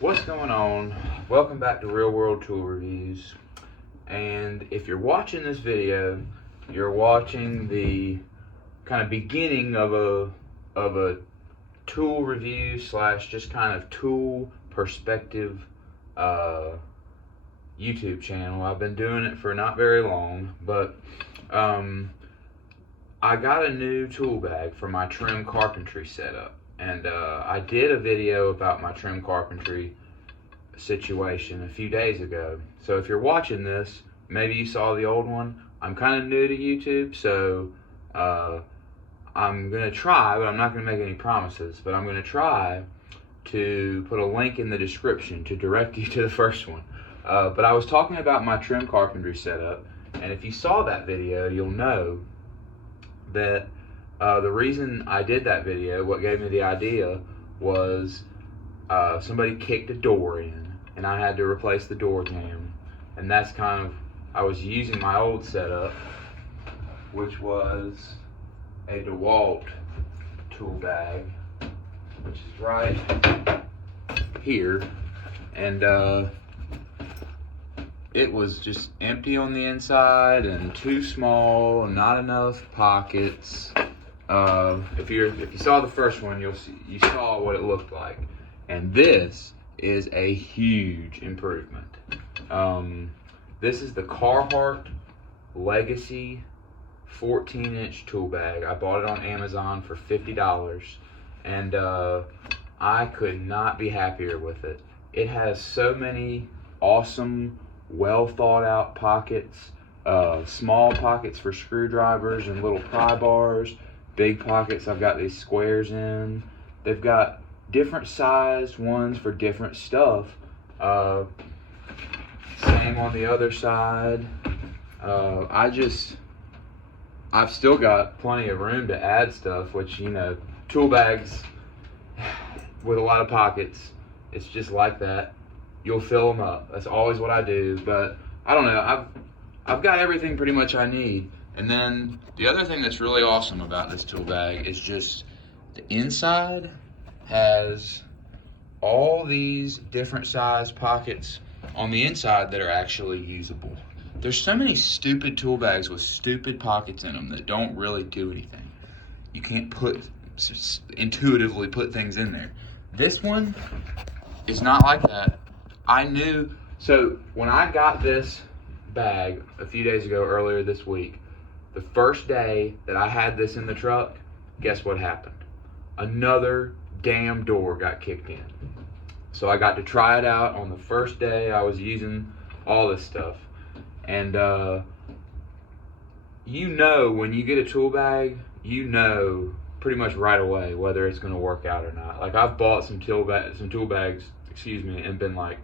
What's going on? Welcome back to Real World Tool Reviews. And if you're watching this video, you're watching the kind of beginning of a tool review slash just kind of tool perspective YouTube channel. I've been doing it for not very long, but I got a new tool bag for my trim carpentry setup. And I did a video about my trim carpentry situation a few days ago. So if you're watching this, maybe you saw the old one. I'm kind of new to YouTube, so I'm going to try, but I'm not going to make any promises, but I'm going to try to put a link in the description to direct you to the first one. But I was talking about my trim carpentry setup, and if you saw that video, you'll know that the reason I did that video, what gave me the idea, was somebody kicked a door in, and I had to replace the door jamb. And that's kind of, I was using my old setup, which was a DeWalt tool bag, which is right here, and it was just empty on the inside and too small, not enough pockets. If you saw the first one, you saw what it looked like, and this is a huge improvement. This is the Carhartt Legacy 14-inch tool bag. I bought it on Amazon for $50, and I could not be happier with it. It has so many awesome, well thought out pockets, small pockets for screwdrivers and little pry bars, big pockets I've got these squares in. They've got different sized ones for different stuff. Same on the other side. I've still got plenty of room to add stuff, which, you know, tool bags with a lot of pockets, it's just like that. You'll fill them up. That's always what I do, but I don't know. I've got everything pretty much I need. And then the other thing that's really awesome about this tool bag is just the inside has all these different size pockets on the inside that are actually usable. There's so many stupid tool bags with stupid pockets in them that don't really do anything. You can't intuitively put things in there. This one is not like that. I knew, so when I got this bag a few days ago, earlier this week, the first day that I had this in the truck, guess what happened? Another damn door got kicked in. So I got to try it out on the first day I was using all this stuff. And you know, when you get a tool bag, you know pretty much right away whether it's going to work out or not. Like, I've bought some tool bags, and been like,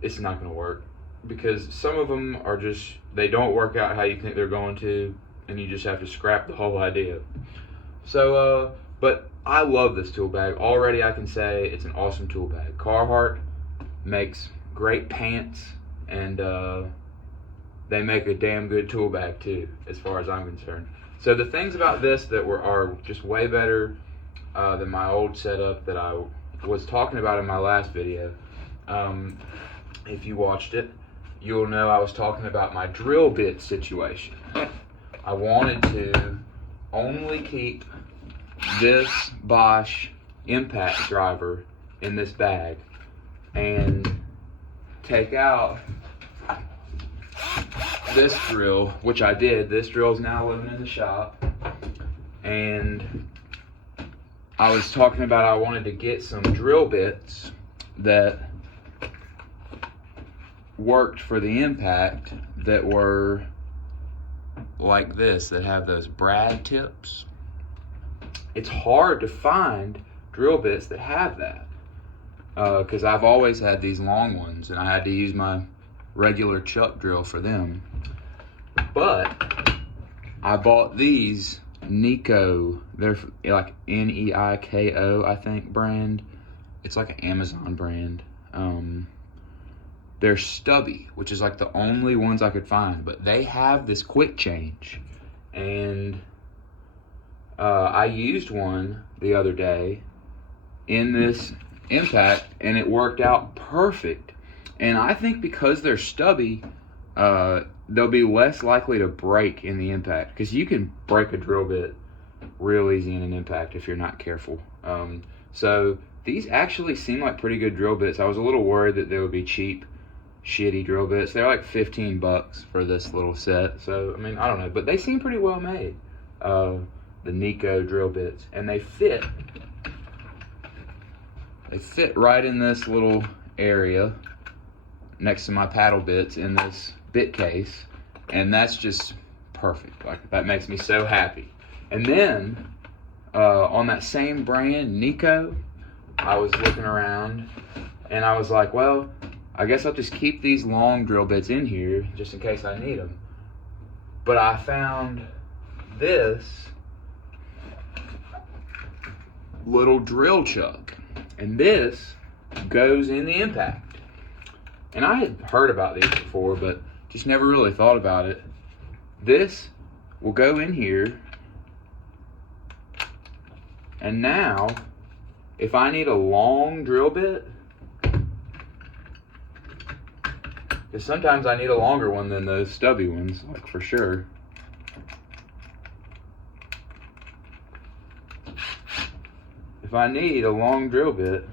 it's not going to work, because some of them are just, they don't work out how you think they're going to, and you just have to scrap the whole idea. So but I love this tool bag. Already I can say it's an awesome tool bag. Carhartt makes great pants, and they make a damn good tool bag too, as far as I'm concerned. So the things about this that are just way better than my old setup that I was talking about in my last video. If you watched it, you'll know I was talking about my drill bit situation. I wanted to only keep this Bosch impact driver in this bag and take out this drill, which I did. This drill is now living in the shop, and I was talking about I wanted to get some drill bits that worked for the impact that were like this, that have those brad tips. It's hard to find drill bits that have that, because I've always had these long ones and I had to use my regular chuck drill for them. But I bought these Nico, they're like Neiko, I think, brand. It's like an Amazon brand. They're stubby, which is like the only ones I could find, but they have this quick change. And I used one the other day in this impact, and it worked out perfect. And I think because they're stubby, they'll be less likely to break in the impact, because you can break a drill bit real easy in an impact if you're not careful. So these actually seem like pretty good drill bits. I was a little worried that they would be cheap, shitty drill bits. They're like $15 for this little set. So I mean, I don't know, but they seem pretty well made. The Nico drill bits, and they fit right in this little area next to my paddle bits in this bit case, and that's just perfect. Like, that makes me so happy. And then on that same brand, Nico, I was looking around and I was like, well, I guess I'll just keep these long drill bits in here just in case I need them. But I found this little drill chuck, and this goes in the impact. And I had heard about these before, but just never really thought about it. This will go in here, and now if I need a long drill bit, because sometimes I need a longer one than those stubby ones, like for sure. If I need a long drill bit,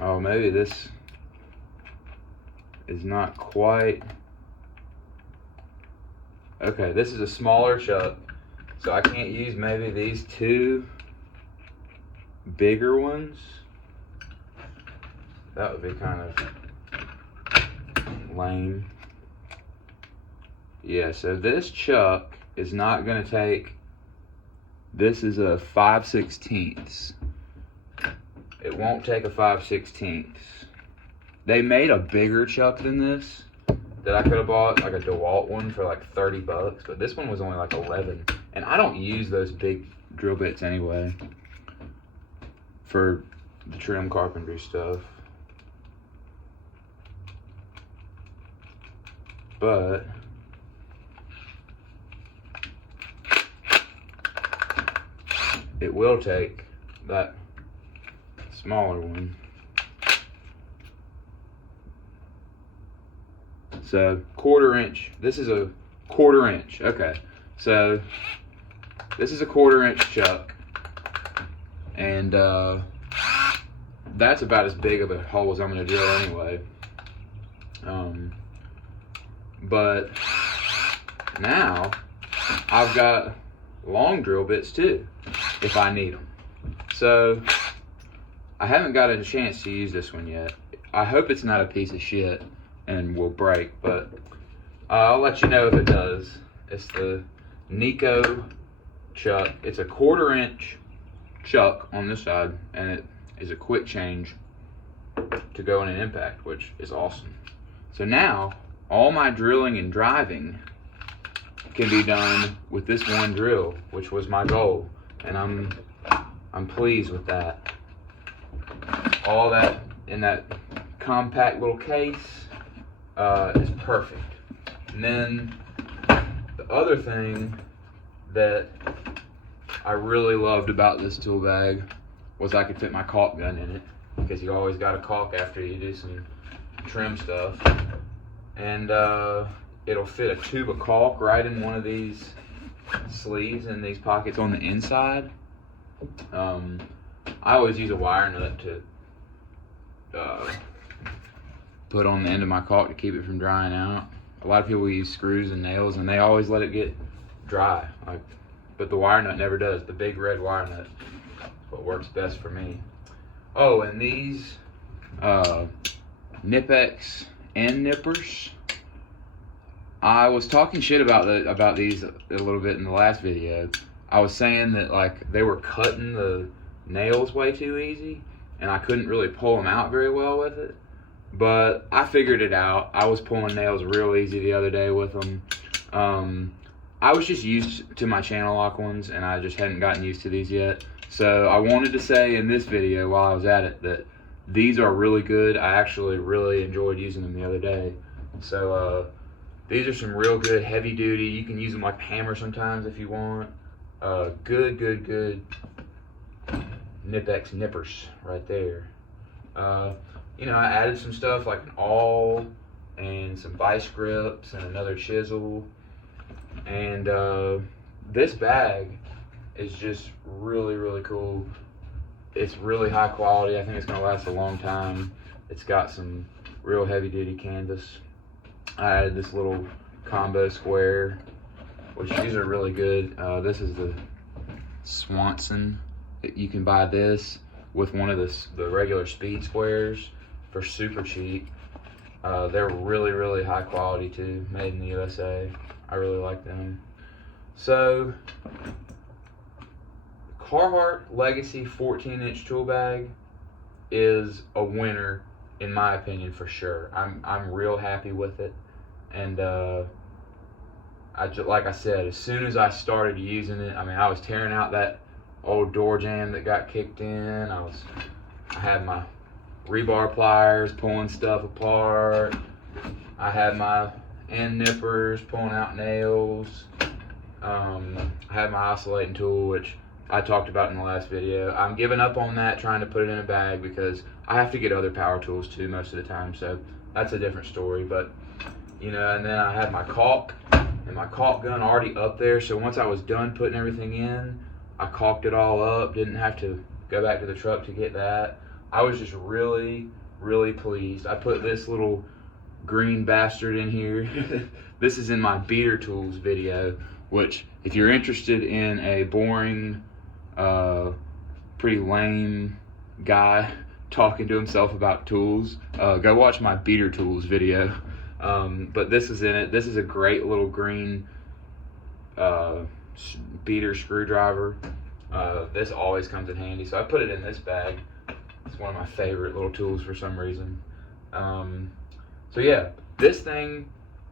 oh, maybe this is not quite, okay, this is a smaller chuck, so I can't use maybe these two bigger ones. That would be kind of lame. Yeah, so this chuck is not going to take, this is a 5/16. It won't take a 5/16. They made a bigger chuck than this that I could have bought, like a DeWalt one for like $30, but this one was only like 11. And I don't use those big drill bits anyway for the trim carpentry stuff. But it will take that smaller one. So 1/4 inch. This is a 1/4 inch. Okay, so this is a 1/4 inch chuck, and that's about as big of a hole as I'm going to drill anyway. But now I've got long drill bits too, if I need them. So I haven't gotten a chance to use this one yet. I hope it's not a piece of shit and will break, but I'll let you know if it does. It's the Nico chuck. It's a 1/4 inch chuck on this side, and it is a quick change to go in an impact, which is awesome. So now all my drilling and driving can be done with this one drill, which was my goal, and I'm pleased with that. All that in that compact little case is perfect. And then the other thing that I really loved about this tool bag was I could fit my caulk gun in it, because you always got a caulk after you do some trim stuff. And it'll fit a tube of caulk right in one of these sleeves and these pockets on the inside. I always use a wire nut to put on the end of my caulk to keep it from drying out. A lot of people use screws and nails, and they always let it get dry. But the wire nut never does. The big red wire nut is what works best for me. Oh, and these Nipex end nippers. I was talking shit about these a little bit in the last video. I was saying that like they were cutting the nails way too easy, and I couldn't really pull them out very well with it. But I figured it out. I was pulling nails real easy the other day with them. I was just used to my channel lock ones, and I just hadn't gotten used to these yet. So I wanted to say in this video while I was at it that these are really good. I actually really enjoyed using them the other day. So these are some real good heavy duty. You can use them like a hammer sometimes if you want. Good Nip-X nippers right there. You know, I added some stuff like an awl and some vice grips and another chisel. And this bag is just really cool. It's really high quality. I think it's gonna last a long time. It's got some real heavy duty canvas. I added this little combo square, which these are really good. This is the Swanson. You can buy this with one of the regular speed squares for super cheap. They're really high quality too, made in the USA. I really like them. So, Carhartt Legacy 14-inch tool bag is a winner in my opinion for sure. I'm real happy with it, and like I said, as soon as I started using it, I mean, I was tearing out that old door jamb that got kicked in. I had my rebar pliers pulling stuff apart. I had my end nippers pulling out nails. I had my oscillating tool, which I talked about in the last video. I'm giving up on that, trying to put it in a bag, because I have to get other power tools too most of the time, so that's a different story. But you know, and then I had my caulk and my caulk gun already up there, so once I was done putting everything in, I caulked it all up, didn't have to go back to the truck to get that. I was just really pleased. I put this little green bastard in here. This is in my beater tools video, which if you're interested in a boring, pretty lame guy talking to himself about tools, go watch my beater tools video. But this is in it. This is a great little green beater screwdriver. This always comes in handy, so I put it in this bag. It's one of my favorite little tools for some reason. So yeah, this thing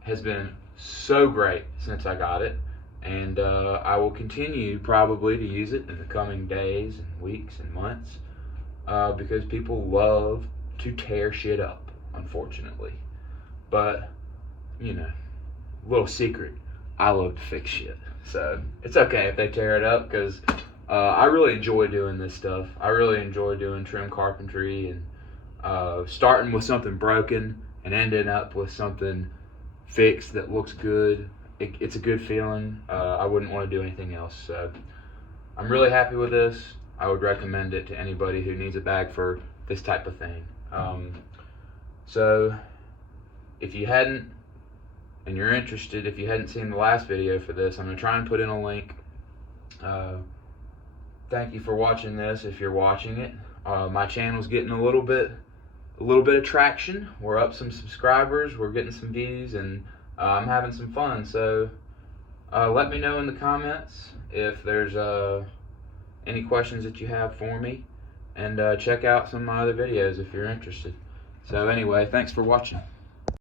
has been so great since I got it, and I will continue probably to use it in the coming days and weeks and months, because people love to tear shit up, unfortunately. But, you know, little secret, I love to fix shit. So it's okay if they tear it up, because I really enjoy doing this stuff. I really enjoy doing trim carpentry, and starting with something broken and ending up with something fixed that looks good. It's a good feeling. I wouldn't want to do anything else. So I'm really happy with this. I would recommend it to anybody who needs a bag for this type of thing. So if you hadn't, and you're interested, if you hadn't seen the last video for this, I'm going to try and put in a link. Thank you for watching this, if you're watching it. My channel's getting a little bit of traction. We're up some subscribers, we're getting some views, and I'm having some fun. So let me know in the comments if there's any questions that you have for me, and check out some of my other videos if you're interested. So anyway, thanks for watching.